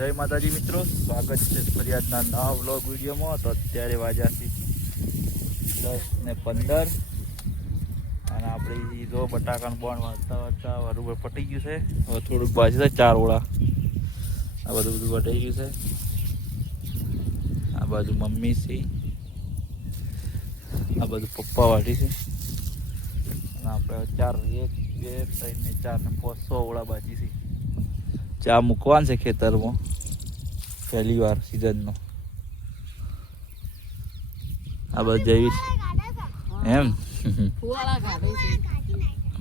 જય માતાજી મિત્રો, સ્વાગત છે ફરિયાદના નવા વ્લોગ વિડીયોમાં. તો અત્યારે વાગ્યા છે 10:15 અને આપણે જો બટાકાનું બોણ વાળતા વાળતા બરોબર પટી ગયું છે. હવે થોડુંક બાજુ છે 4 ઓળા. આ બધું વટાઈ ગયું છે. આ બાજુ મમ્મી છે, આ બધું પપ્પા વાટી છે અને આપણે 4 1 2 3 ને 4 ને 5 6 ઓળા બાજી છે. ચા મૂકવાનું છે ખેતરમાં પહેલી વાર સિઝનનો. આ બધું જઈશ એમ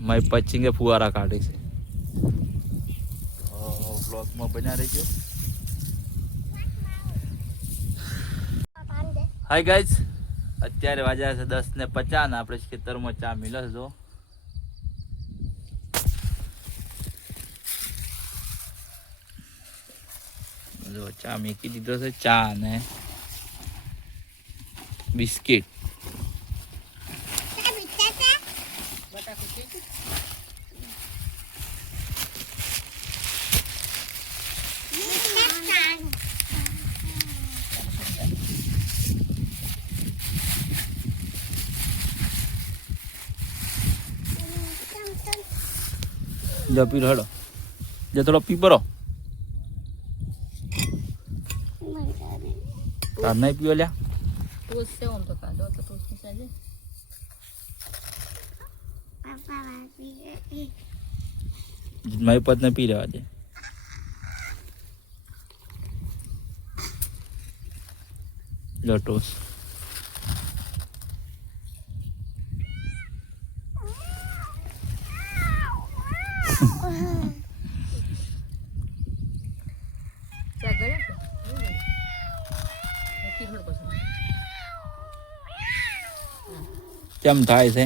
મારી પચીંગે ફુવારા કાઢે છે. બ્લોગમાં બન્યા રહીજો. હાય ગાઈઝ, અત્યારે વાગ્યા છે 10:50 ને આપણે ખેતરમાં ચા મિલે છે. જો ચા મૂકી દીધો છે, ચા અને બિસ્કિટ. જો પી હડો, જો થોડો પી બરો. તાર નહીં પીવો લ્યા. મારી પત્ની પી લેવા દે. લોટોસ કેમ થાય છે?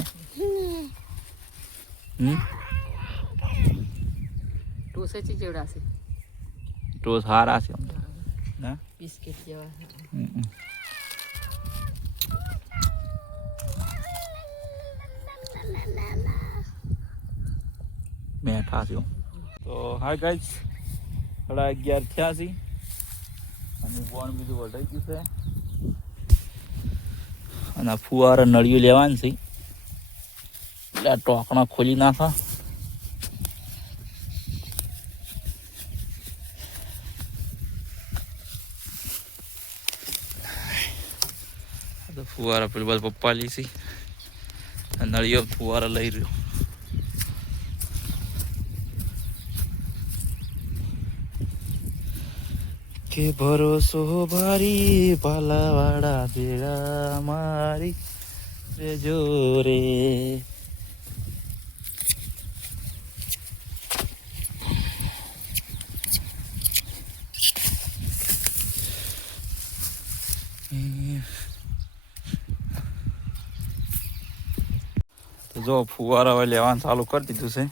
ટોસ હારા છે બિસ્કિટ જેવા. બેઠા છે. તો હા ગાઈઝ, 11:30 થયા છે અને બોણ બીજું વઢાઈ ગયું છે અને આ ફુવારા નળિયું લેવાનું છે એટલે આ ટોકણા ખોલી નાખા. ફુવારા પેલી બાજુ પપ્પા લી છે, નળિયો ફુવારા લઈ રહ્યો. કે ભરોસો ભારી પાલાવાળા ભેળા મારી રેજો રે. તો જો ફુવારા હવે લેવાનું ચાલુ કરી દીધું છે.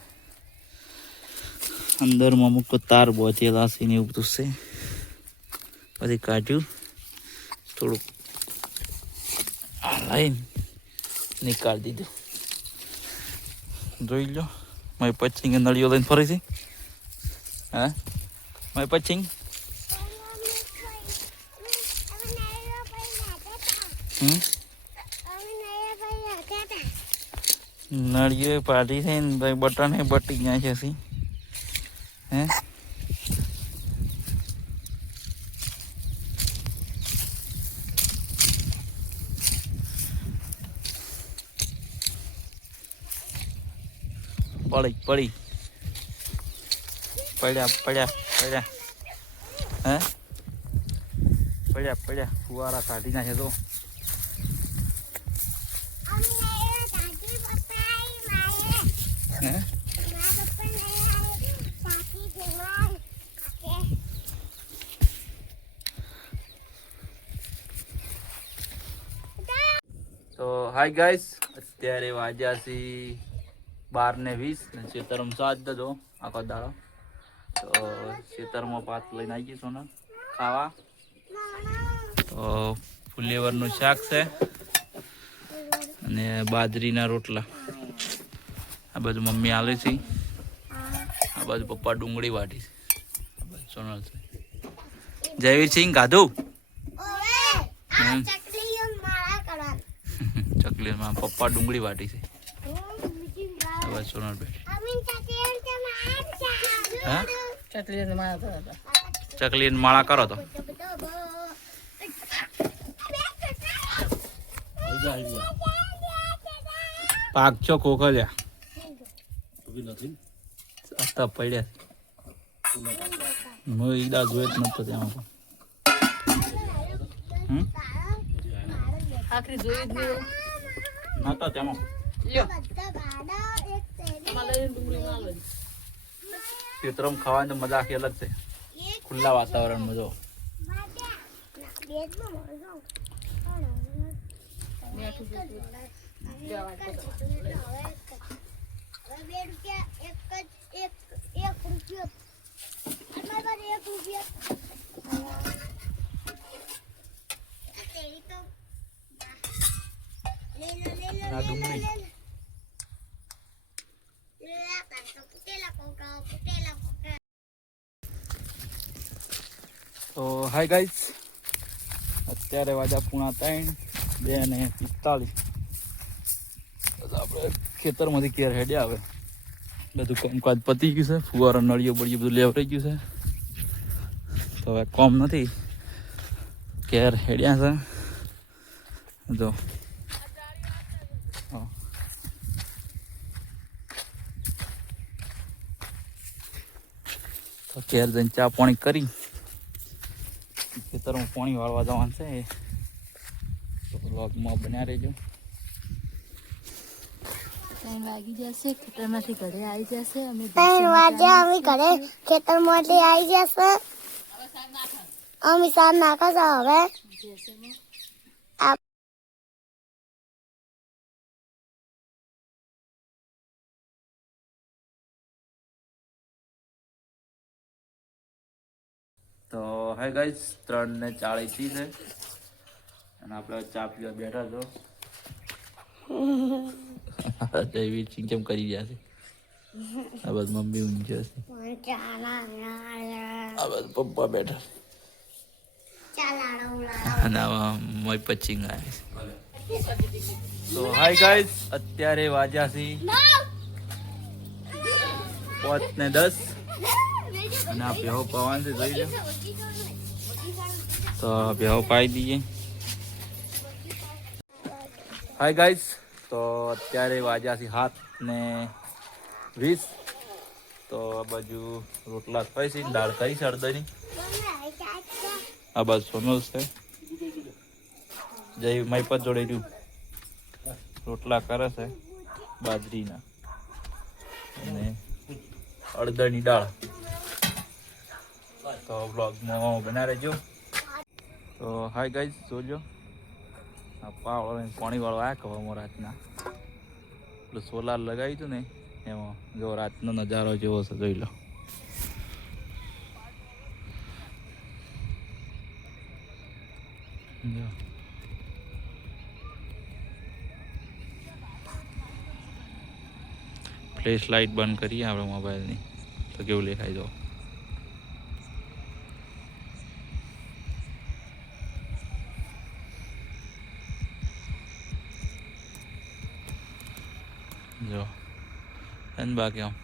અંદરમાં અમુક તાર બોચેલા છે ને એવું બધું છે. પછી કાઢ્યું થોડુંક લાઈન નીકાળી દીધું. જોઈ લો મારી પચીંગ નળીઓ લઈને ફરી છે. હા મારી પચીંગ નળીઓ પાડી છે ને ભાઈ, બટન બટી ગયા છે. હે પડી પડ્યા હે પડ્યા ફુવારા કાઢી નાખે. તો તો હાય ગાઈસ, અત્યારે વાગ્યા છે 12:20 ને ખેતરમાં સાજ દો આખો દાડો. તો ખેતરમાં પાત લઈને આવી ગઈ સોના ખાવા. તો ફુલેવરનું શાક છે અને બાજરીના રોટલા. આ બધું મમ્મી આલે છે, આ બાજુ પપ્પા ડુંગળી વાટી છે, આ બાજુ સોનલ છે. જયવીરસિંહ ગાધું આ ચકલીઓ માળા કરવાનું ચકલીમાં પપ્પા ડુંગળી વાટી છે હવે સોનલ બેઠી હા ચકલી માળા કરો તો પાક છો કોકલ્યા હતા પડ્યા હું ઈડા જોઈ જ નતો ત્યાં આખરી જોઈ જ નહીં નતો તેમાં ખેતરમાં ખાવાની તો મજા આખી અલગ છે ખુલ્લા વાતાવરણમાં જો આ ડુંગળી તો હાય ગાઈસ અત્યારે વાગ્યા 3:45 આપણે ખેતરમાંથી કેર હેડ્યા આવે બધું કામકાજ પતી ગયું છે ફુવારા નળીઓ બળીઓ બધું લેવરાઈ ગયું છે તો હવે કોમ નથી કેર હેડ્યા છે જો તો કેર જઈને ચા પાણી કરી ખેતરમાં પાણી વાળવા જવાનું છે તો વ્લોગમાં બન્યા રહેજો 3 વાગી જશે ખેતરમાંથી ઘરે આવી જશે અમે 3 વાગે અમે ઘરે ખેતરમાંથી આવી જશે અમે સાર નાખા છે હવે તો હાય ગાઈસ 3:40 છે અને આપણે ચા પીવા બેઠા છો જયવીર સિંહ કેમ કરી રહ્યા છે આ બસ મમ્મી ઊંઘે છે આ બસ પપ્પા બેઠા અને મય પચિંગ આવે તો હાય ગાઈસ અત્યારે વાગ્યા છે 5:10 અને આ ભેહો પવાન છે જોઈ લો તો ભેહો પાઈ દઈએ હાય ગાઈસ તો અત્યારે વાગ્યા છે 7:20 તો આ બાજુ રોટલા થાય છે દાળ થઈ છે અડદની આ બાજુ સોનલ છે જય માઈપત જોડે રહ્યું રોટલા કરે છે બાજરીના અને અડદની દાળ તો બ્લોગમાં બના રહેજો તો હાય ગાઈસ જોજો આ પાવળ પાણી વાળો આવ્યા કવામાં રાતના પેલું સોલાર લગાવ્યું હતું ને એમાં જો રાતનો નજારો જેવો છે જોઈ લો ફ્લેશ લાઇટ બંધ કરીએ આપણે મોબાઈલની તો કેવું દેખાય જો જો અને બાકી આમ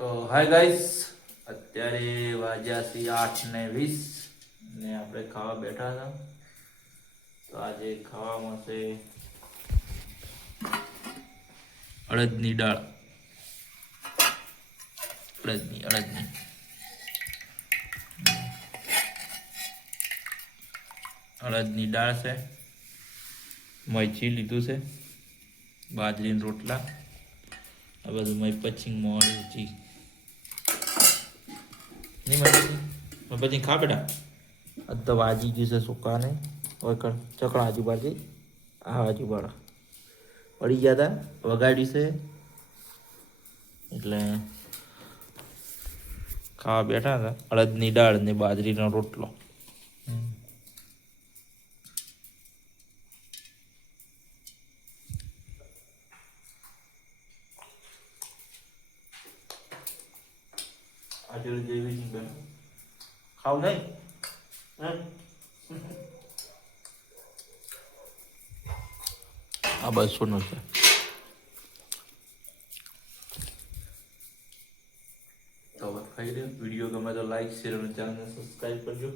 તો હાય ગાઈસ અત્યારે વાગ્યા છે 8:20 ને આપણે ખાવા બેઠા હતા તો આજે ખાવામાં છે અડદની દાળ અડદની દાળ છે મરચી લીધું છે બાજરીના રોટલા આ બધું મય પચિંગ મોડી નહીં મય પછી ખા બેટા અધ વાજી ગયું છે સુકાને વગર ચકડા આજુબાજુ આ આજુબાજુ પડી ગયા હતા વગાડી છે એટલે ખાવા બેઠા હતા અડદની દાળ ને બાજરીનો રોટલો આજે જેવી બેન ખાવ નહીં આ 200 નો છે. તો ખાઈ લે. વિડીયો ગમે તો લાઈક શેર અને ચેનલને સબસ્ક્રાઈબ કરજો.